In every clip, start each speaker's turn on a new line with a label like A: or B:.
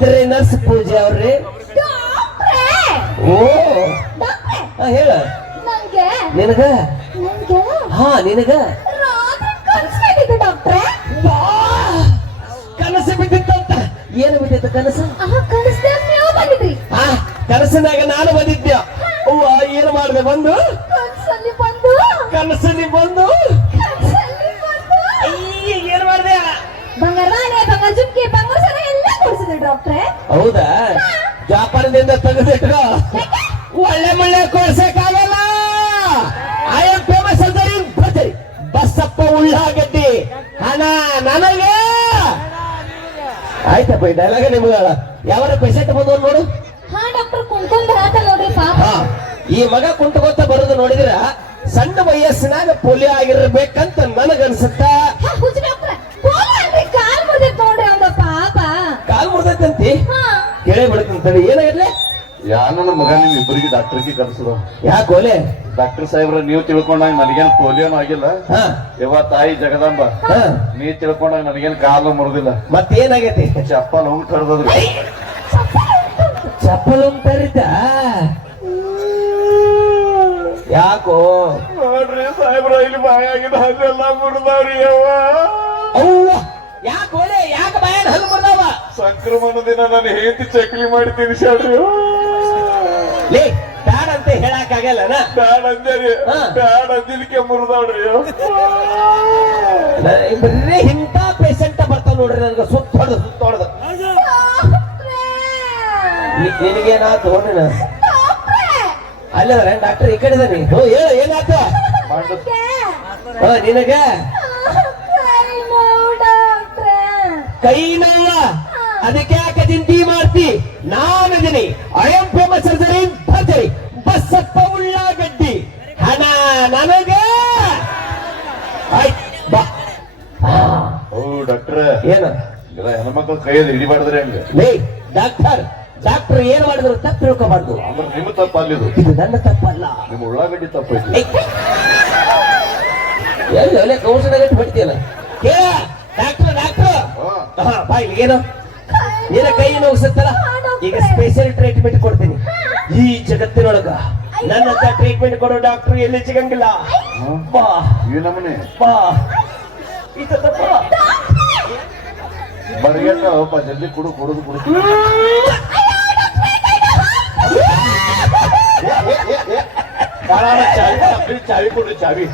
A: ನಮಸ್ತೆ ನರ್ಸ್ ಪೂಜೆ ಅವ್ರಿ ಓ!
B: ಡಾಕ್ಟ್ರೇ!
A: ಹೇಳ.
B: ನಂಗೆ
A: ನಿನಗ?
B: ನಂಗೆ
A: ಹಾ ನಿನಗ?
B: ಕನಸು
A: ಬಿದ್ದಿತ್ತಂತ ಏನು ಬಿದ್ದಿತ್ತು ಕನಸು? ಕನಸಿನಾಗ ನಾನು ಬಂದಿದ್ದೆ. ಅವ್ವ ಏನು ಮಾಡಿದೆ ಬಂದು
B: ಕನಸಲ್ಲಿ ಬಂದು
A: ಹೌದಾ? ವ್ಯಾಪಾರದಿಂದ ತೆಗೆದಿಟ್ರು ಒಳ್ಳೆ ಮಳ್ಳೆ ಕೊಡ್ಸಕ್ಕಾಗಲ್ಲ. ಐ ಆಮ್ ಫೇಮಸ್ ಅಂದರೆ ಬರ್ತೀರಿ ಬಸ್ಸಪ್ಪ ಉಳ್ಳಾಗಡ್ಡಿ. ಹಣ ನನಗೆ? ಆಯ್ತಪ್ಪ ಈ ಡೈಲಾಗ ನಿಮ್ಗ ಯಾವ ಪೇಷಂಟ್ ಬಂದ್ ನೋಡು.
B: ಹಾ ಡಾಕ್ಟರ್ ಕುಂತ್ಕೊಂಡ್ ಬರಾತ ನೋಡ್ರಿ ಪಾಪ.
A: ಈ ಮಗ ಕುಂಟುಕೊತ್ತ ಬರೋದು ನೋಡಿದ್ರ ಸಣ್ಣ ವಯಸ್ಸಿನಾಗ ಪೋಲಿಯೋ ಆಗಿರ್ಬೇಕಂತ ನನಗನ್ಸುತ್ತ? ಕೇಳೇ ಬಿಡ್ತಂತೇಳಿ ಏನಾಗಿದ್ರೆ
C: ಯಾನ ನಮ್ಮ ಮಗ ನಿಮ್ ಇಬ್ಬರಿಗೆ ಡಾಕ್ಟರ್ಗೆ ಕಲ್ಸದ
A: ಯಾಕೋಲೆ
C: ಡಾಕ್ಟರ್ ಸಾಹೇಬ್ರ ನೀವು ತಿಳ್ಕೊಂಡಾಗ ನನಗೇನು ಪೋಲಿಯೋನು ಆಗಿಲ್ಲ. ಇವ ತಾಯಿ ಜಗದಂಬ.
A: ಹಾ.
C: ನೀ ತಿಳ್ಕೊಂಡಾಗ ನನಗೇನು ಕಾಲು ಮುರಿದಿಲ್ಲ.
A: ಮತ್ತೇನಾಗೈತಿ?
C: ಚಪ್ಪಲ್ ಹೋಗಿ ಕಡ್ದದ್ರಿ
A: ಚಪ್ಪಲ್ ಉಂಟರಿತ ಯಾಕೋ?
C: ನೋಡ್ರಿ ಸಾಹೇಬ್ರ ಇಲ್ಲಿ ಬಾಯಾಗಿನ ಹಾಗೆಲ್ಲ ಮುರಿದವ್ರಿ ಯವ್ವ.
A: ಅವ್ವ ಯಾಕೋಲೆ ಯಾಕ ಬಾಯನ್ ಹಲ್ಲು ಬರ್ದಾವ
C: ಸಂಕ್ರಮಣ ದಿನ ನಾನು ಹೆಂಡತಿ ಚಕ್ಲಿ ಮಾಡಿ ತಿನ್ಸಾಡ್ರಿ
A: ಲೇ ಬ್ಯಾಡ ಅಂತ ಹೇಳಕ್ ಆಗಲ್ಲ
C: ಬ್ಯಾಡ
A: ಅಂದ್ರಿ.
C: ಬ್ಯಾಡ ಅಂದಿದ್ದಕ್ಕೆ ಮುರಿದಾಡ್ರಿ
A: ಬರೀ ಇಂಥ ಪೇಷಂಟ್ ಬರ್ತಾವ ನೋಡ್ರಿ ನನ್ಗೆ ಸುತ್ತ ಹೊಡೆದು ಸುತ್ತ ಹೊಡೆದು.
B: ಡಾಕ್ಟ್ರೇ!
A: ನಿನಗೇನಾತು ನೀನು
B: ಡಾಕ್ಟ್ರೇ!
A: ಅಲ್ಲದ್ರ ಡಾಕ್ಟರ್ ಈ ಕಡೆ ಹೋ ಹೇಳು ಏನಾತು? ನಿನಗ?
B: ಕೈ ನೋವ
A: ಅದಕ್ಕೆ ಯಾಕೆ ಚಿಂತಿ ಮಾಡ್ತಿ? ನಾನಿದ್ದೀನಿ ಐ ಎಂ ಫೇಮಸ್ ಸರ್ಜರಿ ಭರ್ಜರಿ ಬಸ್ಸಪ್ಪ ಉಳ್ಳಾಗಡ್ಡಿ. ಹಣ ನನಗ.
C: ಡಾಕ್ಟ್ರ
A: ಏನು?
C: ಹೆಣ್ಮಕ್ಳ ಕೈಯಲ್ಲಿ ಹಿಡಿಬಾರ್ದ್ರೆ ಹೆಂಗೆ?
A: ಡಾಕ್ಟರ್ ಡಾಕ್ಟರ್ ಏನ್ ಮಾಡಿದ್ರು ತಪ್ಪು ತಿಳ್ಕೊಬಾರ್ದು.
C: ಅಂದ್ರೆ ನಿಮ್ಮ ತಪ್ಪ ಅಲ್ಲಿದು
A: ಇದು. ನನ್ನ ತಪ್ಪಲ್ಲ.
C: ನಿಮ್ಮ ಉಳ್ಳಾಗಡ್ಡಿ ತಪ್ಪೈತಿ
A: ಏಯ್. ಎಲ್ಲಿ ಒಳ್ಳೆ ಕೌನ್ಸಿಲಾಗ ಬಿಡ್ತೀಯಲ್ಲ ಡಾಕ್ಟರ್ ಏನು ನಿನ್ನ ಕೈ ನೋಗಿಸುತ್ತಲ್ಲ ಈಗ ಸ್ಪೆಷಲ್ ಟ್ರೀಟ್ಮೆಂಟ್ ಕೊಡ್ತೀನಿ. ಈ ಜಗತ್ತಿನೊಳಗ ನನ್ನ ಟ್ರೀಟ್ಮೆಂಟ್ ಕೊಡೋ ಡಾಕ್ಟರ್ ಎಲ್ಲಿ ಸಿಗಂಗಿಲ್ಲ? ಬಾ.
C: ಬರಿಗಟ್ಟ ಅಪ್ಪ ಜಲ್ದಿ ಕೊಡು ಕೊಡೋದು ಕೊಡು ಚಾವಿ ಚಾವಿ ಚಾವಿ ಕೊಡು ಚಾವಿ.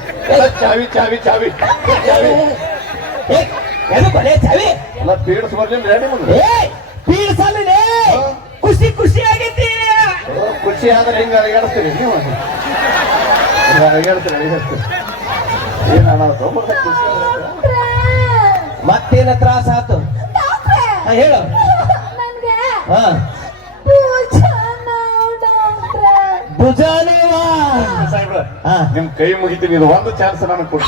C: ಚಾವಿ ಚಾವಿ ಚಾವಿ. ಚಾವಿ
A: ಏನು ಬಲೆ ಚಾವಿ.
C: ಎಲ್ಲ ಪೀಡ್ಸ್ ಬರ್ಲಿಲ್ಲ ನಿಮ್ಗೆ
A: ಪೀಡ್ಸಲ್ಲೇ ಖುಷಿ ಖುಷಿ ಆಗೈತಿ
C: ಓ, ಖುಷಿ ಆದ್ರೆ ಹಿಂಗ ನೀವು.
A: ಮತ್ತೇನ ತ್ರಾಸ ಆತು? ಹೇಳು.
B: ನನ್ಗೆ
A: ಹಾ. ಭುಜಾನೇವಾ
C: ಸಾಹೇಬ್ರ ನಿಮ್ ಕೈ ಮುಗಿತೀನಿ ಇದು ಒಂದು ಚಾನ್ಸ್ ನನಗೆ ಕೊಡಿ.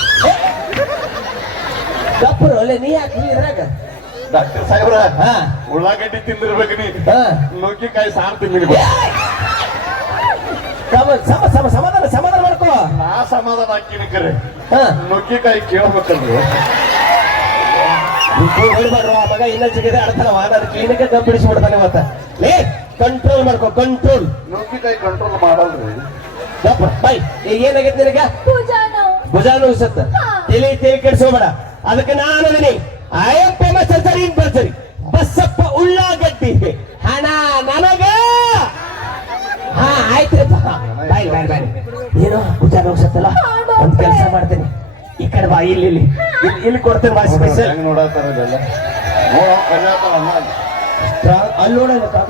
A: ಕಪ್ಪರು ಅಲ್ಲೇ ನೀ ಹಾಕಿ ಇದ್ರಾಗ?
C: ಡಾಕ್ಟರ್ ಸಾಹೇಬ್ರ
A: ಹಾ.
C: ಉಳ್ಳಾಗಡ್ಡಿ ತಿಂದಿರ್ಬೇಕು ನೀ.
A: ಹಾ.
C: ನುಗ್ಗಿಕಾಯಿ ಸಾರು ತಿಂದಿರಿ
A: ಸಮ ಸಮ ಸಮ ಸಮಾಧಾನ ಸಮಾಧಾನ ಮಾಡ್ಕೋ.
C: ನಾ ಸಮಾಧಾನ ಹಾಕಿನಿ ಕರೆ.
A: ಹಾ.
C: ನುಗ್ಗಿಕಾಯಿ ಕೇಳ್ಬೇಕಲ್ರಿ.
A: ಹೊಡಿಬಾರ್ದು ಆ ಮಗ ಇಲ್ಲ ಸಿಗದೆ ಆಡ್ತಾನ ವಾದ ಕ್ಲಿನಿಕ್ ಕಂಪಿಡಿಸ್ಬಿಡ್ತಾನೆ ಮತ್ತ ಲೇ ಕಂಟ್ರೋಲ್ ಮಾಡ್ಕೋ ಕಂಟ್ರೋಲ್
C: ನುಗ್ಗಿಕಾಯಿ ಕಂಟ್ರೋಲ್ ಮಾಡಲ್ರಿ.
A: ಗಪ್ಪ ಬೈ. ಈಗ ಏನಾಗೈತೆ ನಿನಗೆ?
B: ಭುಜಾನು. ನೋವು
A: ತಿಳಿ ತಲೆ ತಲೆ ಕೆಡಿಸೋಬೇಡ ಅದಕ್ಕೆ ನಾನು ಅದೀನಿ. ಸರ್ಜರಿ ಇನ್ ಬರ್ಜರಿ ಬಸ್ಸಪ್ಪ ಉಳ್ಳಾಗಡ್ಡಿ ಹಣ ನನಗ? ಹಾ ಆಯ್ತು ಬಾಯ್ ಬಾಯ್ ಬಾಯ್. ಏನು ಭುಜ ನೋವಿಸತ್ತಲ್ಲ ಒಂದ್ ಕೆಲಸ ಮಾಡ್ತೇನೆ. ಈ ಕಡೆ ಬಾ ಇಲ್ಲಿ ಇಲ್ಲಿ. ಇಲ್ಲಿ- ಕೊಡ್ತೇನೆ ಬಾ ಸ್ಪೆಷಲ್
C: ಹೆಂಗ್ ನೋಡತ್ತಾರ ಇದೆಲ್ಲ ನೋಡ ಕಲ್ಯಾಣ ಅನ್ನ
A: ಅಲ್ಲಿ ನೋಡಲ್ಲ ಕಾಕ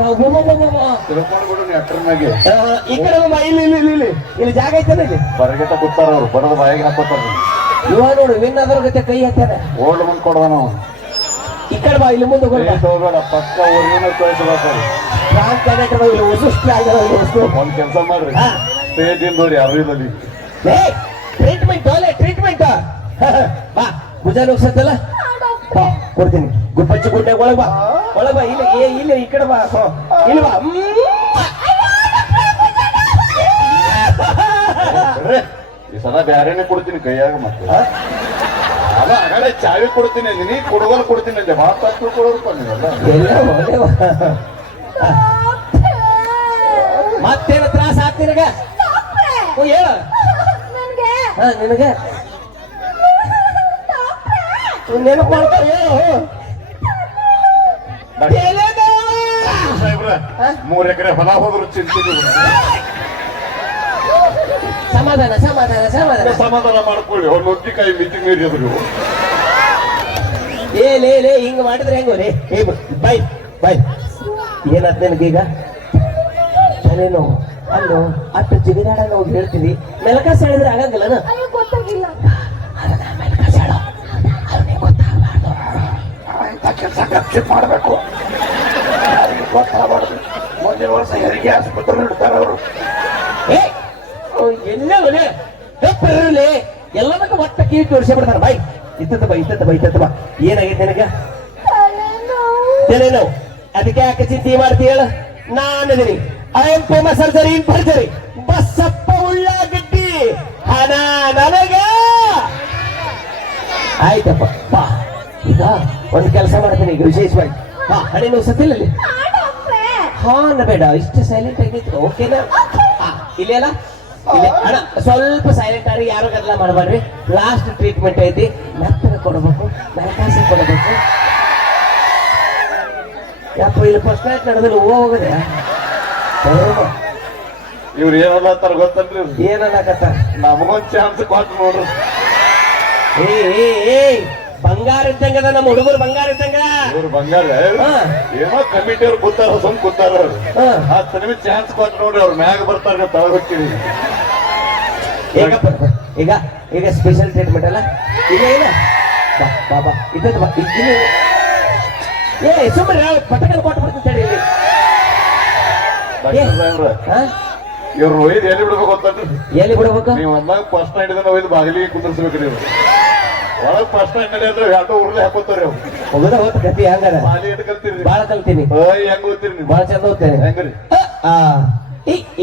A: ಈ ಕಡೆ ಬಾ ಇಲ್ಲಿ ಇಲ್ಲಿ ಇಲ್ಲಿ ಇಲ್ಲಿ. ಜಾಗ ಐತಲ್ಲ ಇಲ್ಲಿ?
C: ಬರಗೆಟ ಕೂತಾರ ಅವ್ರು ಬಡದ ಬಾಯಿಗೆ ಹಾಕೋತಾರ.
A: ಇವ ನೋಡು ನಿನ್ನ ಅದ್ರ ಗತೆ ಕೈ ಹಾಕ್ಯಾರ
C: ಓಲ್ಡ್ ಮುಂದ್ ಕೊಡದ ನಾವು
A: ಈ ಕಡೆ ಬಾ ಇಲ್ಲಿ ಮುಂದೆ ಹೋಗ್ಬಾ
C: ಹೋಗ್ಬೇಡ ಪಕ್ಕ ಊರಿನ ಕಳಿಸ್ಬೇಕು
A: ಫ್ರಾನ್ಸ್ ಕ್ಯಾನೆಟರ್ ಇಲ್ಲಿ ವಸೂಸ್ತಿ ಆಗಿರೋ
C: ಒಂದ್ ಕೆಲಸ ಮಾಡ್ರಿ.
A: ಹಾ.
C: ಇಂದ ನೋಡಿ
A: ಟ್ರೀಟ್ಮೆಂಟ್ ಒಳ್ಳೆ ಟ್ರೀಟ್ಮೆಂಟ್ ಬಾ ಭುಜ ಹೋಗ್ಸತ್ತಲ್ಲ? ಬಾ ಕೊಡ್ತೀನಿ. ಗುಪ್ಪಚ್ಚಿ ಗುಡ್ಡೆ ಒಳಗೆ ಬಾ. ಒಳಗೆ ಬಾ ಇಲ್ಲ ಏ ಇಲ್ಲ ಈ ಕಡೆ ಬಾ. ಇಲ್ಲಿ ಬಾ.
C: ಈ ಬ್ಯಾರೇನೆ ಕೊಡ್ತೀನಿ ಕೈಯಾಗ ಮತ್ತೆ? ಅಲ್ಲ ಆಗಲೇ ಚಾವಿ ಕೊಡ್ತೀನಿ ಅಂದಿನಿ ಕೊಡುಗಲ್ ಕೊಡ್ತೀನಿ ಅಂದೆ ಮಾತಾಡ್ತು ಕೊಡೋದಪ್ಪ ನೀವಲ್ಲ.
A: ಮತ್ತೇನು ತ್ರಾಸ ಹ್ಞೂ ಹೇಳ.
B: ನಿನಗೆ.
A: ಹಾ ನಿನಗ? ನೆನಪು ಮಾಡ್ಕೊ ಹೇಳು
C: ಮೂರ್ ಎಕರೆ ಹೊಲ ಹೋದ್ರು ಚಿಂತಿಲ್ಲ
A: ಸಮಾಧಾನ ಸಮಾಧಾನ ಸಮಾಧಾನ.
C: ಸಮಾಧಾನ ಮಾಡ್ಕೊಳ್ಳಿ. ಅವ್ರ ಕೈ ಮಿತಿ ಮೀರಿದ್ರು
A: ಏ ಲೇ ಲೇ ಹಿಂಗ್ ಮಾಡಿದ್ರೆ ಹೆಂಗೋ ಲೇ ಏ ಬೈ ಬೈ ಏನಾದ್ ನಿನಗೀಗ ತಲೆನೋ ಅಲ್ಲೋ ಅಷ್ಟು ಜಿಗಿದಾಡ ನಾವು ಹೇಳ್ತೀವಿ. ಮೆಲಕಾಸ ಹೇಳಿದ್ರೆ ಆಗಂಗಿಲ್ಲ
B: ಅಯ್ಯೋ ಗೊತ್ತಾಗಿಲ್ಲ.
A: ಮೆಲಕಾಸ ಹೇಳೋ. ಗೊತ್ತಾಗಬಾರ್ದು.
C: ಕೆಲಸ ಖರ್ಚು ಮಾಡಬೇಕು. ಗೊತ್ತಾಗಬಾರ್ದು. ಮುಂದಿನ ವರ್ಷ ಹೆರಿಗೆ ಆಸ್ಪತ್ರೆ ಇಡ್ತಾರೆ ಅವರು
A: ಏ ಎಲ್ಲ ತಪ್ಪಿರಲಿ ಎಲ್ಲದಕ್ಕೂ ಒಟ್ಟ ಕೀ ತೋರಿಸಿ ಬಿಡ್ತಾರ. ಬೈ. ಇತ್ತತ್ತ ಬೈ ಇತ್ತತ್ತ ಬೈ ಇತ್ತತ್ತ ಬಾ. ಏನಾಗೈತೆ ನಿನಗೆ?
B: ತಲೆನೋವು.
A: ಅದಕ್ಕೆ ಯಾಕೆ ಚಿಂತೆ ಮಾಡ್ತಿ ಹೇಳ. ನಾನಿದ್ದೀನಿ. I am famous surgery in ಭರ್ಜರಿ ಬಸ್ಸಪ್ಪ ಉಳ್ಳಾಗಡ್ಡಿ. ಹಣ ನನಗ. ಆಯ್ತಪ್ಪ. ಬಾ. ಈಗ ಒಂದು ಕೆಲಸ ಮಾಡ್ತೀನಿ. ಈಗ ವಿಶೇಷವಾಗಿ. ಹಾ ಹಣೆ ನೋವು ಸತ್ತಿಲ್ಲ ಹಾ ಬೇಡ ಇಷ್ಟು ಸೈಲೆಂಟ್ ಆಗಿತ್ತು ಓಕೆನಾ ಹಾ, ಇಲ್ಲಿ ಅಲ್ಲ ಇಲ್ಲಿ ಅಣ್ಣ ಸ್ವಲ್ಪ ಸೈಲೆಂಟ್ ಆಗಿ ಯಾರು ಗದ್ದಲ ಮಾಡಬಾರ್ರಿ ಲಾಸ್ಟ್ ಟ್ರೀಟ್ಮೆಂಟ್ ಐತಿ. ಮತ್ತೆ ಕೊಡಬೇಕು ಮೆಲಕಾಸ ಕೊಡಬೇಕು. ಯಪ್ಪ ಇಲ್ಲಿ ಫಸ್ಟ್ ನೈಟ್ ನಡೆದ್ರೆ ಹೋಗದೆ.
C: ಇವ್ರು ಏನಲ್ಲ ತರ ಗೊತ್ತಲ್ರಿ
A: ಏನಲ್ಲ ಕತ್ತ
C: ನಮಗೊಂದ್ ಚಾನ್ಸ್ ಕೊಟ್ಟು ನೋಡ್ರಿ.
A: ಏ ಏ ಏ ಬಂಗಾರ ಇದ್ದಂಗದ ನಮ್ಮ ಹುಡುಗರು ಬಂಗಾರ ಇದ್ದಂಗ
C: ಇವ್ರು ಬಂಗಾರ. ಏನೋ ಕಮಿಟಿ ಅವ್ರು ಕೂತಾರ ಸುಮ್ ಕೂತಾರ ಅವ್ರು.
A: ಹಾ.
C: ಆ ತನವಿ ಚಾನ್ಸ್ ಕೊಟ್ಟು ನೋಡ್ರಿ ಅವ್ರ ಮ್ಯಾಗ ಬರ್ತಾರ ತಳಗ ಹೋಗ್ತೀವಿ
A: ಈಗ ಈಗ ಈಗ ಸ್ಪೆಷಲ್ ಟ್ರೀಟ್ಮೆಂಟ್ ಅಲ್ಲ? ಈಗ ಇಲ್ಲ. ಬಾ ಬಾ ಇಲ್ಲಿ ಏ ಸುಮ್ಮನೆ ಪಟಕಲ್ ಕೊಟ್ಟು ಬಿಡ್ತೀನಿ ಹೇಳಿ ಇಲ್ಲಿ?
C: ಇವ್ರು ಒಯ್ದು ಎಲ್ಲಿ ಬಿಡ್ಬೇಕು ಅಂತ
A: ಎಲ್ಲಿ ಬಿಡ್ಬೇಕು?
C: ನೀವು ಅಂದಾಗ ಫಸ್ಟ್ ನೈಟ್ ಒಯ್ದು ಬಾಗಿಲಿಗೆ ಕುಂದಿರ್ಸ್ಬೇಕ್ರಿ ನೀವು. ಒಳಗ್ ಫಸ್ಟ್ ನಡಿ ಅಂದ್ರೆ ಎರಡು ಉರ್ಲಿ ಹಾಕೋತಾರ
A: ಹೋಗದ ಹೋತ ಕತಿ ಹಂಗಾರ
C: ಬಾಲಿ ಎಟ್ ಕಲ್ತೀರಿ.
A: ಬಾಳ ಕಲ್ತೀನಿ.
C: ಓಯ್ ಹೆಂಗ್ ಓದ್ತೀರಿ
A: ಬಾಳ ಚಂದ ಓದ್ತೇನೆ.
C: ಹೆಂಗ್ರಿ?
A: ಆ,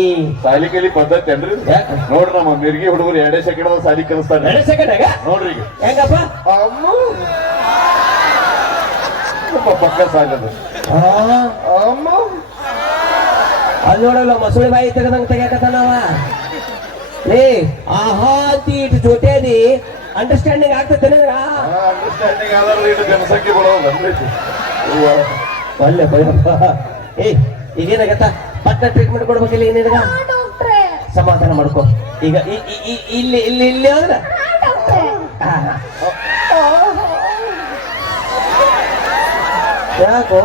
A: ಈ
C: ಸಾಲಿ ಕಲಿ ಪದ್ಧತಿ ಏನ್ರಿ? ನೋಡ್ರಿ ನಮ್ಮ ಮಿರ್ಗಿ ಹುಡುಗರು ಎರಡೇ ಸೆಕೆಂಡ್ ಸಾಲಿ ಕಲಿಸ್ತಾರೆ
A: ಎರಡೇ ಸೆಕೆಂಡ್
C: ನೋಡ್ರಿ ಈಗ.
A: ಹೆಂಗಪ್ಪ?
C: ಅಮ್ಮ. ಪಕ್ಕ ಸಾಲಿ ಅದು. ಅಮ್ಮ.
A: ಅಲ್ಲಿ ನೋಡಲ್ಲ ಮಸೂಳಿ ಬಾಯಿ ತೆಗದಂಗ ತೆಗಿಯಕತ್ತಾನವ. ಲೇ ಆಹಾ ತೀಟ್ ಜೊತೆದಿ ಅಂಡರ್ಸ್ಟ್ಯಾಂಡಿಂಗ್ ಆಗ್ತದೆ
C: ಅಂಡರ್ಸ್ಟ್ಯಾಂಡಿಂಗ್ ಆದ್ರೆ ಇದು ಜನಸಂಖ್ಯೆ ಬರೋದು
A: ಒಳ್ಳೆ ಭಯಪ್ಪ ಏ ಈಗೇನಾಗತ್ತ? ಪಟ್ಟ ಟ್ರೀಟ್ಮೆಂಟ್ ಕೊಡ್ಬೇಕಿಲ್ಲ
B: ಏನಿದ
A: ಸಮಾಧಾನ ಮಾಡ್ಕೋ. ಈಗ ಈ- ಈ- ಈ- ಇಲ್ಲಿ ಇಲ್ಲಿ ಇಲ್ಲಿ ಅಂದ್ರೆ ಯಾಕೋ?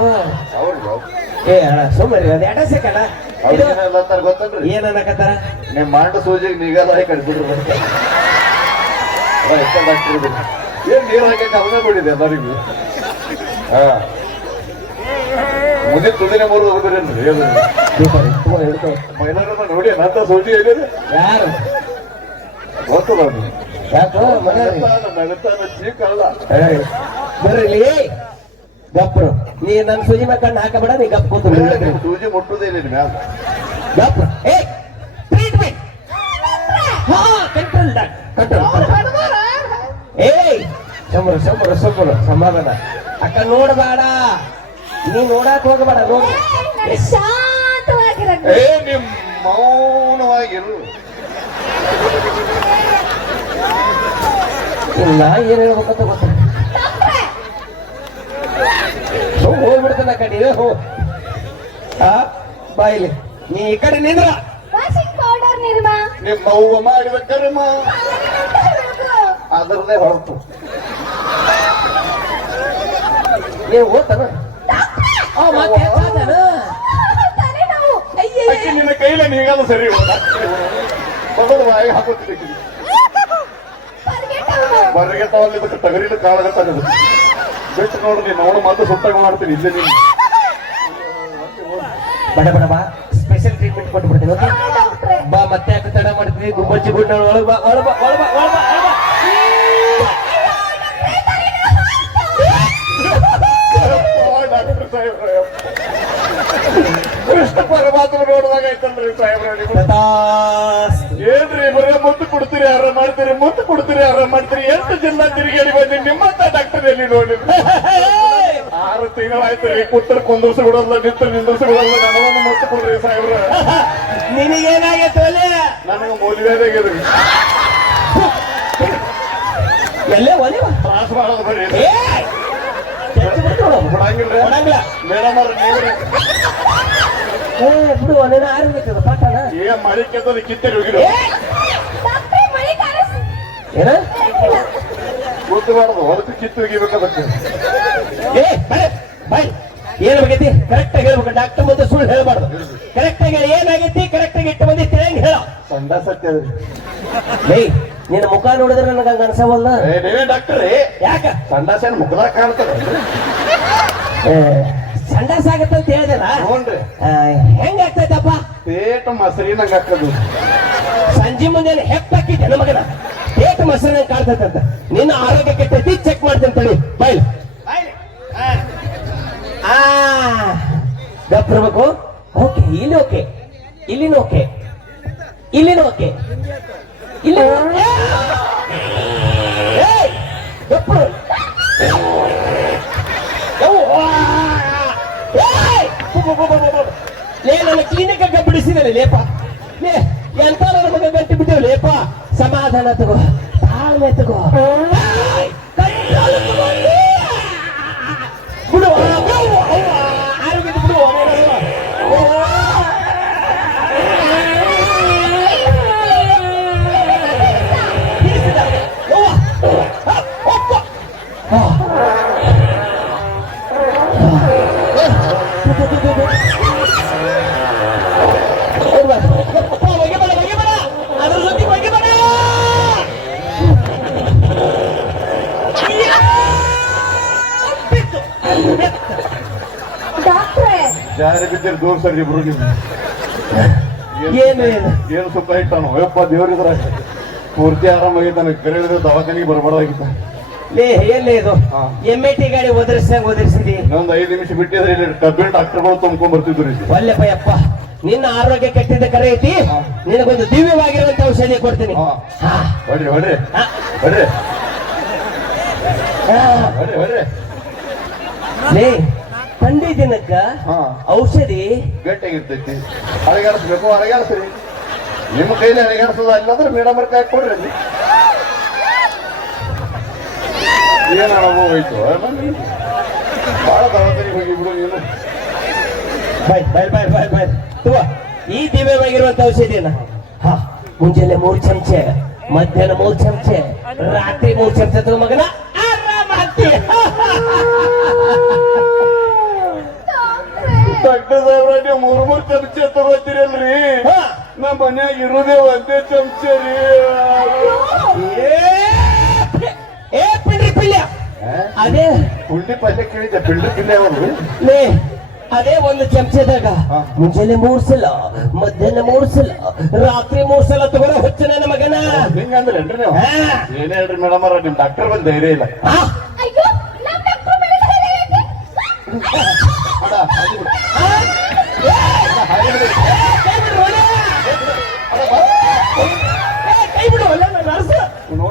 A: ಏ ಅಣ್ಣ ಸುಮ್ಮನೆ ಅದು ಎಡ ಸೆಕೆಂಡ ಇದು
C: ಅವ್ರಿಗೇನೆಲ್ಲ ಅಂತಾರ ಗೊತ್ತನ್ರಿ?
A: ಏನ್ ಅನ್ನಕತ್ತಾರ?
C: ನಿಮ್ ಮಾಂಡ ಸೂಜಿಗೆ ನಿಗಾಲ ಡಾಕ್ಟರ್ ಏನ್ ನೀರ್ ಹಾಕಿ ಅವನ ಬಿಡಿದೆ ಎಲ್ಲರಿಗೂ? ಹಾ. ಮುಂದೆ ತುದಿನ ಮೂರು ಹೋಗುದ್ರೇನ್ರಿ ಏನು. ಮೈಲಾರಮ್ಮ ನೋಡಿ ನಂತ ಸೂಜಿ ಹೇಳಿದ್ರೆ
A: ಯಾರು?
C: ಗೊತ್ತದ
A: ಏಯ್, ಬರ್ರಿ ಗಪ್ರು. ನೀ ನನ್ ಸೂಜಿ ಮ್ಯಾಗ ಕಣ್ಣು ಹಾಕಬೇಡ ನೀ ಗಪ್ ಕೂತು
C: ಏ, ಸೂಜಿ ಮುಟ್ಟುದೇ ಇಲ್ಲ
A: ಏ ಟ್ರೀಟ್ಮೆಂಟ್ ಹಾ ಕಂಟ್ರೋಲ್ ಕಂಟ್ರೋಲ್ ಏಯ್ ಸಮರ ಸಮರ ಸಮರ ಸಮಾಧಾನ. ಅಕ್ಕ ನೋಡಬೇಡ. ನೀ ನೋಡಕ್ ಹೋಗಬೇಡ ನೋಡಿ.
B: ಶಾಂತವಾಗಿರಕ್ಕೆ
C: ಏ ನಿಮ್ ಮೌನವಾಗಿರು.
A: ಇಲ್ಲ ಏನ್ ಹೇಳ್ಬೇಕಂತ ಗೊತ್ತ? ಸೊ ಹೋಗ್ಬಿಡ್ತಾನ ಕಡಿ ಹೋ. ಆ ಬಾಯಿಲಿ ನೀ ಈ ಕಡೆ ನಿಂದ್ರ.
B: ನಿಮ್ಮ ಪೌಡರ್ ನಿರ್ಮಾ.
C: ನಿಮ್ ಅವ್ವ ಮಾಡಿದ ಕರ್ಮ. ಅದರದೇ ಹೊರತು
A: ನೀ ಓದ್ತಾನ?
C: ಅಕ್ಕಿ ನಿನ್ನ ಕೈಲ ನೀಗಲ್ಲ ಸರಿ ಮೊದಲು ಬಾಯಿಗೆ ಹಾಕೋತಿದ್ದೆ
B: ಬರ್ಗೆಟ್ಟವ್ನು.
C: ಹೊರಗೆ ಬಿಟ್ಟು ಇದಕ್ಕೆ ತಗರಿಲು ತಗದು ಬಿಟ್ಟು ನೋಡ್ರಿ ನೋಡು ಮತ್ತೆ ಸುತ್ತಾಗ ಮಾಡ್ತೀನಿ ಇಲ್ಲೇ ನೀನು.
A: ಬಡ ಬಡ ಬಾ. ಸ್ಪೆಷಲ್ ಟ್ರೀಟ್ಮೆಂಟ್ ಕೊಟ್ಟು ಬಿಡ್ತೀನಿ ಓಕೆ ಬಾ ಮತ್ತೆ ಯಾಕೆ ತಡ ಮಾಡ್ತೀನಿ? ಗುಬ್ಬಚ್ಚಿ ಗುಡ್ಡ ಒಳಗೆ ಬಾ ಒಳಬಾ ಬಾ ಒಳಗ್ ಬಾ ಒಳಗ್ ಬಾ.
C: ಮಾಡ್ತೀರಿ ತಿರುಗೇಳಿ ಬಂದಿ? ನಿಮ್ಮಂತ ಡಾಕ್ಟರ್ ಎಲ್ಲಿ ನೋಡಿ? ಆರು ತಿಂಗಳಾಯ್ತು ರೀ ಕೂತ್ರ ಕುಂದರ್ಸಿ ಬಿಡಲ್ಲ ನಿಂತು ನಿಂದ್ರಿಸಿ ಬಿಡಲ್ಲ ನನವನ್ನು ಮುತ್ತು ಕೊಡ್ರಿ ಸಾಹೇಬ್ರ.
A: ನಿನಗೇನಾಗೈತೆ ಅಲ್ಲಿ?
C: ನನಗೆ ಮೂಲಿವೇದಾಗ್ಯದ್ರಿ
A: ಎಲ್ಲೇ ಒಲಿ
C: ತ್ರಾಸ ಮಾಡೋದು ಬರೀ
A: ಏ
C: ಮೇಡಮ್ ಅವ್ರ ನೀವ್ರಿ
A: ಬಿಡು ಒಲೆನ ಪಾಠನ.
C: ಮಳಿ ಕಿತ್ತರಿ ಹೋಗಿರೋ
B: ಕಾಣಿಸ್
A: ಏನ?
C: ಕೂತ್ಬಾರ್ದು ಹೊಲಕ್ಕೆ ಕಿತ್ತು ಹೋಗಿಬೇಕು ಅದಕ್ಕೆ.
A: ಏ ಬಾಯ್ ಬೈ. ಏನ್ ಆಗೈತಿ ಕರೆಕ್ಟ್ ಆಗಿ ಹೇಳ್ಬೇಕು. ಡಾಕ್ಟರ್ ಮುಂದೆ ಸುಳ್ಳು ಹೇಳಬಾರ್ದು. ಕರೆಕ್ಟ್ ಆಗಿ ಏನಾಗೈತಿ? ಕರೆಕ್ಟ್ ಆಗಿ ಇಟ್ಟು ಬಂದಿ ತಿಳಿಯಂಗ್ ಹೇಳ.
C: ಸಂಡ ಸತ್ಯ
A: ಏಯ್ ನಿನ್ನ ಮುಖ ನೋಡಿದ್ರೆ ನನಗೆ ಹಂಗ ಅನ್ಸವಲ್ಲ
C: ನೀವೇ ಡಾಕ್ಟರ್
A: ಯಾಕ?
C: ಸಂಡಾಸೇನ್ ಮುಖದಾಗ ಕಾಣ್ತದೆ?
A: ಸಂಡಾಸ ಆಗತ್ತಂತ ಅಂತ ಹೇಳಿದಲ್ಲ
C: ನೋಡ್ರಿ
A: ಹೆಂಗ ಆಗ್ತೈತಪ್ಪ?
C: ಪೇಟ ಮಸರಿನಂಗ ಹಾಕದು
A: ಸಂಜೆ ಮುಂದೆ ಹೆಪ್ಪಾಕಿದ್ದೆ ನನ್ನ ಮಗನ. ಏಟ್ ಮೊಸರನ್ನ ಕಾಡ್ತಂತ ನಿನ್ನ ಆರೋಗ್ಯ ಕೆಟ್ಟೈತಿ ಚೆಕ್ ಮಾಡ್ತೇನೆ ತಡಿ ಬೈಲ್. ಆ ಓಕೆ ಇಲ್ಲಿ ಓಕೆ. ಇಲ್ಲಿನ ಓಕೆ. ಇಲ್ಲಿನ ಓಕೆ. ಇಲ್ಲಿ ಬು. ಲೇ ನನ್ನ ಕ್ಲಿನಿಕ್ ಬಿಡಿಸಿದಲ್ಲಿ ಲೇಪ. ಲೇ. ಎಂತ ನನ್ನ ಮಗ ಗಂಟು ಬಿದ್ದೇವು ಲೇಪ ಸಮಾಧಾನ ತಗೋ ತಾಳ್ಮೆ ತಗೋ.
B: ಡಾಕ್ಟ್ರೇ
C: ಬಿದ್ದಿರ ದೂರ ಸರಿ ಬರುಗಿ
A: ಏನು ಏನು?
C: ಸುತ್ತ ಇಟ್ಟಾನು ಯಪ್ಪ ದೇವ್ರಿದ್ರ ಪೂರ್ತಿ ಆರಾಮಾಗಿದ್ದಾನೆ. ಕರೆಡಿದ್ರೆ ದವಾಖಾನಿಗೆ ಬರಬಾರ್ದಾಗಿತ್ತ.
A: ಲೇ ಎಲ್ಲೇ ಇದು. ಎಂ ಐ ಟಿ ಗಾಡಿ ಒದರಿಸ್ದಂಗ್ ಒದರಿಸಿದಿ?
C: ಇನ್ನೊಂದು ಐದು ನಿಮಿಷ ಬಿಟ್ಟಿದ್ರೆ ಇಲ್ಲಿ ಡಾಕ್ಟರ್ಗಳು ತುಂಬ್ಕೊಂಡ್ ಬರ್ತಿದ್ರು
A: ಯಪ್ಪ. ನಿನ್ನ ಆರೋಗ್ಯ ಕೆಟ್ಟಿದ್ದ ಕರೆ ಐತಿ. ನಿನಗೊಂದು ದಿವ್ಯವಾಗಿರುವಂತ ಔಷಧಿ ಕೊಡ್ತೀನಿ.
C: ಹೊಡ್ರಿ ಹೊಡ್ರಿ.
A: ಹಾ.
C: ಹೊಡ್ರಿ.
A: ಹಾ.
C: ಹೊಡ್ರಿ ಹೊಡ್ರಿ.
A: ಲೇ ಥಂಡಿ ದಿನಕ್ಕ
C: ಹಾ.
A: ಔಷಧಿ.
C: ಗಟ್ಟಿಯಾಗಿರ್ತೈತಿ. ಅರಗಾಡಿಸ್ಬೇಕು ಅರಗಾಡಿಸ್ರಿ ನಿಮ್ಮ ಕೈಲಿ ಅರಗಾಡಿಸೋದ ಇಲ್ಲಾಂದ್ರೆ ಮೇಡಮ್ ಕೈ ಕೊಡ್ರಿ ಅಲ್ಲಿ. ಏನ ಹೋಯ್ತು ಬಹಳ ದವಾಖಾನಿಗೆ ಹೋಗಿ ಬಿಡು ನೀನು.
A: ಬಾಯ್ ಬಾಯ್ ಬಾಯ್ ಬಾಯ್ ಬಾಯ್ ತುವ ಈ ದಿವ್ಯವಾಗಿರುವಂತ ಔಷಧಿಯನ್ನ ಹಾ ಮುಂಜಾನೆ ಮೂರು ಚಮಚ ಮಧ್ಯಾಹ್ನ ಮೂರು ಚಮಚ ರಾತ್ರಿ ಮೂರು ಚಮಚ ತಗೋ ಮಗನ. ಆರಾಮಾಗ್ತಿ.
B: ಡಾಕ್ಟ್ರೇ
C: ಸಾಹೇಬ್ರ ನೀವು ಮೂರ್ ಮೂರ್ ಚಮಚೆ ತಗೋತೀರಲ್ರಿ. ನಮ್ಮ ಮನ್ಯಾಗ ಇರೋದೇ ಒಂದೇ ಚಮಚೆ ರೀ.
A: ಏ ಏ ಪಿಂಡ್ರಿ ಪಿಲ್ಯ ಅದೇ.
C: ಪುಂಡಿ ಪಲ್ಯ ಕೇಳಿದ್ದೆ ಪಿಂಡಿ ಪಿಲ್ಲೆ ಅವರು
A: ಲೇ ಅದೇ ಒಂದು ಚಮಚದಾಗ
C: ಮುಂಚೆನೆ
A: ಮುಂಜಾನೆ ಮೂರ್ ಸಲ ಮಧ್ಯಾಹ್ನ ಮೂರ್ ಸಲ ರಾತ್ರಿ ಮೂರ್ ಸಲ ತಗೊಳ್ಳೋ ಹುಚ್ಚ ನನ್ನ ಮಗನ
C: ಹಿಂಗಂದ್ರೇನ್ರಿ ನೀವು?
A: ಹಾ.
C: ಏನ್ ಹೇಳ್ರಿ ಮೇಡಮ್ ನಿಮ್ ಡಾಕ್ಟರ್ ಬಂದ್ ಧೈರ್ಯ ಇಲ್ಲ.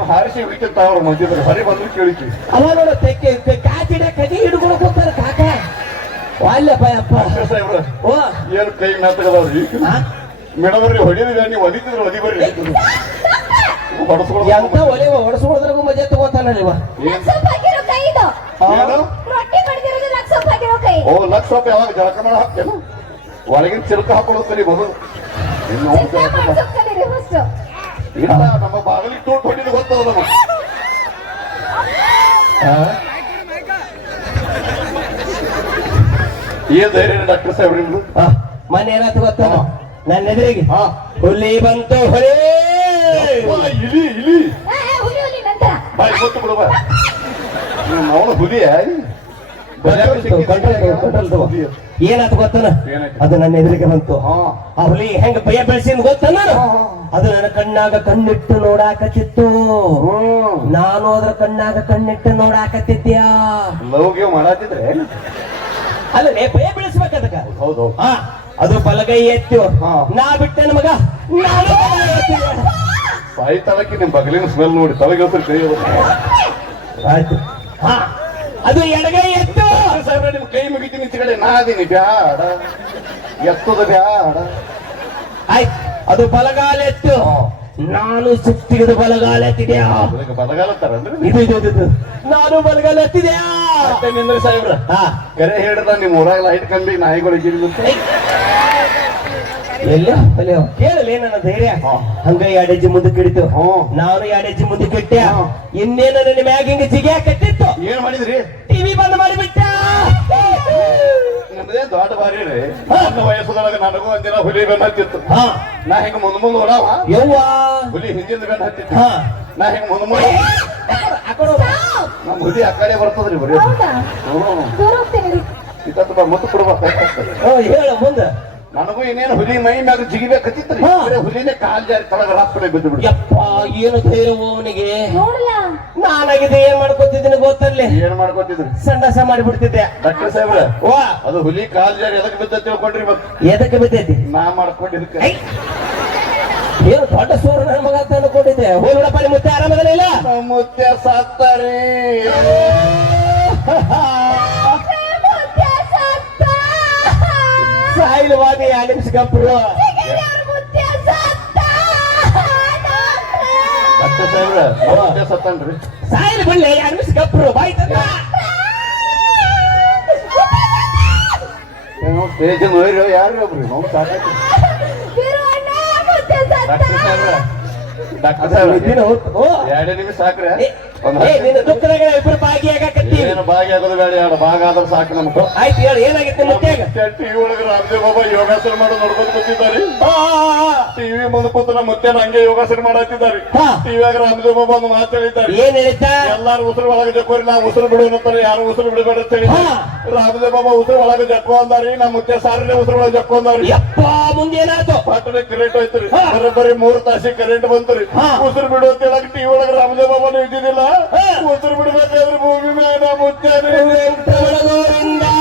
C: ಹಾರಿಸಿ ಹುಡುಕಿರ್ತ ಅವ್ರು ಮಧ್ಯದಲ್ಲಿ. ಹರಿ ಬಂದು ಕೇಳಿಕಿ
A: ಅವ ನೋಡು ತೆಕ್ಕೆ ಕಾಚಿಡ ಕದಿ ಹಿಡ್ಕೊಂಡು ಹೋಗ್ತಾರೆ ಕಾಕ. ಅಪ್ಪ.
C: ಸಾಹೇಬ್ರ
A: ಓ.
C: ಏನ್ ಕೈ ಮೆತ್ತಗದವ್ರಿ
A: ಹಾ?
C: ಮೇಡಮ್ ಅವ್ರಿಗೆ ಹೊಡಿದಿಲ್ಲ ನೀವು ಒದಿತಿದ್ರು ಒದಿ ಬರ್ರಿ
A: ಎಂತ
C: ಹೊಡಸ್ಕೊಳ್ಬೇಕು
A: ಒಲೆ ಹೊಡೆಸ್ಕೊಳದ್ರಾಗೂ ಮಜಾ ತಗೋತಾನ ನೀವ.
C: ಏನು?
B: ರೊಟ್ಟಿ ಮಾಡ್ತಿರೋದು ಲಕ್ಷ ಹಾಕಿರೋ ಕೈ
C: ಓ ಲಕ್ಷ ರೂಪಾಯಿ ಯಾವಾಗ ಜಳಕ ಮಾಡ ಹಾಕ್ತೇನೆ? ಒಳಗಿನ ಚಿಲ್ಕ ಬದು
B: ಮಾಡ್ಸೋದ್ ಕಲೀರಿ ಫಸ್ಟ್
C: ಇಲ್ಲ ನಮ್ಮ ಬಾಗಿಲಿಗೆ ತೋಟ ಹೊಡಿದು ಗೊತ್ತದ ನಮಗೆ ಏನ್ ಧೈರ್ಯ ಡಾಕ್ಟರ್ ಸಾಹೇಬ್ ನಿಮ್ದು?
A: ಮನೆ ಏನಾಯ್ತು ಗೊತ್ತ?
C: ಹಾ.
A: ನನ್ನ ಎದುರಿಗೆ ಹುಲಿ ಬಂತು
C: ಹೊಳೆ ಇಲಿ ಇಲಿ. ಬಾಯ್ ಗೊತ್ತು ಬಿಡುವ ಬಾ ಅವನು ಹುಲಿಯ?
A: ಏನಾಯ್ತು ಗೊತ್ತನ? ಅದು ನನ್ನ ಎದುರಿಗೆ ಬಂತು. ಆ ಹುಲಿ ಹೆಂಗ ಭಯ ಬೆಳೆಸಿದ್ ಗೊತ್ತನ
C: ಹಾ.
A: ಅದು ನನ್ನ ಕಣ್ಣಾಗ ಕಣ್ಣಿಟ್ಟು ನೋಡಾಕತ್ತಿತ್ತು ನಾನು ಅದ್ರ ಕಣ್ಣಾಗ ಕಣ್ಣಿಟ್ಟು ನೋಡಾಕತ್ತಿದ್ಯಾ
C: ಮಾಡಾತಿದ್ರೆ?
A: ಅಲ್ಲ ಭಯ ಬೆಳೆಸ್ಬೇಕ ಅದಕ್ಕ.
C: ಹೌದು.
A: ಅದು ಬಲಗೈ ಎತ್ತು. ನಾ ಬಿಟ್ಟೆ ಮಗ? ನಾನು.
C: ಸಾಯಿ ನಿಮ್ ಬಗಲಿನ ಸ್ಮೆಲ್ ನೋಡಿ ತಲೆಗೆ
A: ಆಯ್ತು. ಹಾ. ಅದು ಎಡಗೈ ಎತ್ತು.
C: ಸಾಹೇಬ್ರೆ ನಿಮ್ ಕೈ ಮುಗಿತೀನಿ ಕಡೆ ನಾ ಅದೀನಿ. ಬ್ಯಾಡ. ಎತ್ತದ ಬ್ಯಾಡ.
A: ಆಯ್ತು. ಅದು ಬಲಗಾಲ ಎತ್ತು. ನಾನು ಸುತ್ತಿಗದು ಬಲಗಾಲ ಎತ್ತಿದ್ಯಾ?
C: ಅದಕ್ಕೆ ಬಲಗಾಲ
A: ಇದು ಇದು ಇದು, ಇದು. ನಾನು ಬಲಗಾಲ ಎತ್ತಿದ್ಯಾ?
C: ಮತ್ತೆ ನಿಂದ್ರಿ ಸಾಹೇಬ್ರ.
A: ಹಾ.
C: ಕರೆ ಹೇಳ್ರ ನಿಮ್ ಊರಾಗ ಲೈಟ್ ಕಂಬಿ ನಾಯಿಗಳು ಇದ್ದಿದ್ದು
A: ಎಲ್ಲ ಕೇಳಲಿ ನನ್ನ ಧೈರ್ಯ.
C: ಹಾ.
A: ಹಂಗ ಎರಡು ಹೆಜ್ಜೆ ಮುಂದಕ್ಕೆ ಇಡಿತು ನಾನು ಎರಡು ಹೆಜ್ಜೆ ಮುಂದಕ್ಕೆ ಇಟ್ಟೆ. ಇನ್ನೇನು ನನ್ನ ಮ್ಯಾಗ ಹಿಂಗ ಜಿಗ್ಯಾ ಕಟ್ಟಿತ್ತು?
C: ಏನ್ ಮಾಡಿದ್ರಿ?
A: ಟಿವಿ ಬಂದ್ ಮಾಡಿಬಿಟ್ಟ.
C: ನಮ್ದೇ ದೊಡ್ಡ ಬಾರಿ ರೀ. ನನ್ನ ವಯಸ್ಸದೊಳಗ ನನಗೂ ಒಂದಿನ ಹುಲಿ ಬೆನ್ನ ಹತ್ತಿತ್ತು.
A: ಹಾ.
C: ನಾ ಹಿಂಗ ಮುಂದ ಮುಂದ ಓಡಾವ
A: ಯವ್ವ.
C: ಹುಲಿ ಹಿಂದಿಂದ ಬೆನ್ನ ಹತ್ತಿತ್ತು.
A: ಹಾ.
C: ನಾ ಹಿಂಗ ಮುಂದ ಮುಂದ
A: ಆ ಕಡೆ ಹೋಗು.
C: ನಮ್ ಹುಲಿ ಆ ಕಡೆ ಬರ್ತದ್ರಿ ಬರೀ. ಇದತ್ತು ಬಾ ಮುತ್ತು ಕೊಡ್ಬೇಕಾಗ್ತದೆ
A: ಓ, ಹೇಳು ಮುಂದ.
C: ನನಗೂ ಇನ್ನೇನು ಹುಲಿ ಮೈ ಮ್ಯಾಗ ಜಿಗಿಬೇಕತ್ತಿತ್ರಿ
A: ಹಾ.
C: ಬರೀ ಹುಲಿನೇ ಕಾಲ್ ಜಾರಿ ತಳಗ ರಾತ್ರಿ ಬಿದ್ದು ಬಿಡಿ
A: ಯಪ್ಪ ಏನು ಧೈರ್ಯವೋ ಅವನಿಗೆ?
B: ನೋಡಲ್ಲ.
A: ನಾನಾಗಿದೆ ಏನ್ ಮಾಡ್ಕೊತಿದ್ದೀನಿ ಗೊತ್ತಲ್ಲಿ?
C: ಏನ್ ಮಾಡ್ಕೊತಿದ್ರಿ?
A: ಸಂಡಾಸ ಮಾಡಿಬಿಡ್ತಿದ್ದೆ.
C: ಡಾಕ್ಟರ್ ಸಾಹೇಬ್ರ
A: ವಾ.
C: ಅದು ಹುಲಿ ಕಾಲ್ ಜಾರಿ ಎದಕ್ ಬಿದ್ದ ತಿಳ್ಕೊಂಡ್ರಿ
A: ಎದಕ್ಕೆ ಬಿದ್ದೈತಿ?
C: ನಾ ಮಾಡ್ಕೊಂಡಿದ್ದೆ
A: ಐ! ಏನು ದೊಡ್ಡ ಸೂರ್ಯ ನನ್ನ ಮಗ ಅಂತ ಅನ್ಕೊಂಡಿದ್ದೆ. ಹೋಲ್ಬಿಡಪ್ಪ ನಿಮ್ಮ ಮುತ್ತೆ ಆರಾಮದಲ್ಲ ಇಲ್ಲ?
C: ನಮ್ಮ ಮುತ್ಯ ಸಾಕ್ತಾರೆ ನಮ್ಮ ಮುತ್ಯ ಸತ್ತನ್ರಿ.
A: ಸಾಯಿಲ್ ಬಳ್ಳಿ ಎರಡು ನಿಮಿಷ ಗಪ್ರು ಬಾಯ್ ತಂದ.
C: ಏನೋ ಸ್ಟೇಜ್ ನೋಡ್ರಿ ಯಾರು ಒಬ್ರಿ? ನಾವು ಸಾಕಾಯ್ತು.
B: ಬಿರು ಅಣ್ಣ, ಮುತ್ಯ ಸತ್ತ.
C: ಡಾಕ್ಟರ್ ಸಾಹೇಬ್ರ. ಡಾಕ್ಟರ್ ಸಾಹೇಬ್ರ. ಎರಡು ನಿಮಿಷ ಸಾಕ್ರೆ.
A: ಏ, ನಿನ್ನ ದುಃಖದಾಗ ಇಬ್ರು ಭಾಗಿಯಾಗಕತ್ತೀವಿ.
C: ಏನು ಭಾಗ ಆಗೋದು ಬೇಡ ಎರಡು ಭಾಗ ಆದ್ರೆ ಸಾಕು ನಮ್ಗೆ.
A: ಆಯ್ತು ಹೇಳು ಏನಾಗಿತ್ತು ಮುತ್ಯಾಗ
C: ಟಿವಿ ಒಳಗೆ ರಾಮದೇವ್ ಬಾಬಾ ಯೋಗಾಸನ ಮಾಡೋ ನೋಡ್ಕೊಂಡು ಕೂತಿದ್ದಾರೆ. ಟಿವಿ ಮುಂದೆ ಕೂತು ನಮ್ಮ ಮುತ್ಯಾನ ಹಂಗೆ ಯೋಗಾಸನ ಮಾಡತ್ತಿದ್ದಾರೆ. ಟಿವಿಯಾಗ ರಾಮದೇವ್ ಬಾಬಾ ಒಂದು ಮಾತು ಹೇಳಿದ್ದಾರೆ.
A: ಏನ್ ಹೇಳಿದ್ದ?
C: ಎಲ್ಲಾರು ಉಸಿರು ಒಳಗೆ ಜಕ್ಕೋರಿ ನಾವು ಉಸಿರು ಬಿಡು ಅಂತಾರೆ ಯಾರು ಉಸಿರು ಬಿಡಬೇಡ ಅಂತ ಹೇಳಿ. ರಾಮದೇವ್ ಬಾಬಾ ಉಸಿರು ಒಳಗೆ ಜಕ್ಕೋ ಅಂದಾರಿ ನಮ್ಮ ಮುತ್ಯ ಸಾರಿನ ಉಸಿರು ಒಳಗೆ ಜಕ್ಕೋ ಅಂದಾರಿ.
A: ಯಪ್ಪ ಮುಂದೆ ಏನಾಯ್ತು?
C: ಪಟ್ಟಣ ಕರೆಂಟ್ ಹೋಯ್ತ್ರಿ
A: ರೀ.
C: ಬರೋಬ್ಬರಿ ಮೂರ್ ತಾಸಿ ಕರೆಂಟ್ ಬಂತು
A: ಹಾ.
C: ಉಸಿರು ಬಿಡು ಅಂತ ಹೇಳಕ್ ಟಿವಿ ಒಳಗೆ ರಾಮದೇವ್ ಬಾಬಾನು ಇದ್ದಿದ್ದಿಲ್ಲ.
A: ఉత్తరపుడు
C: భూమి మీద ముత్యాలు గోవిందా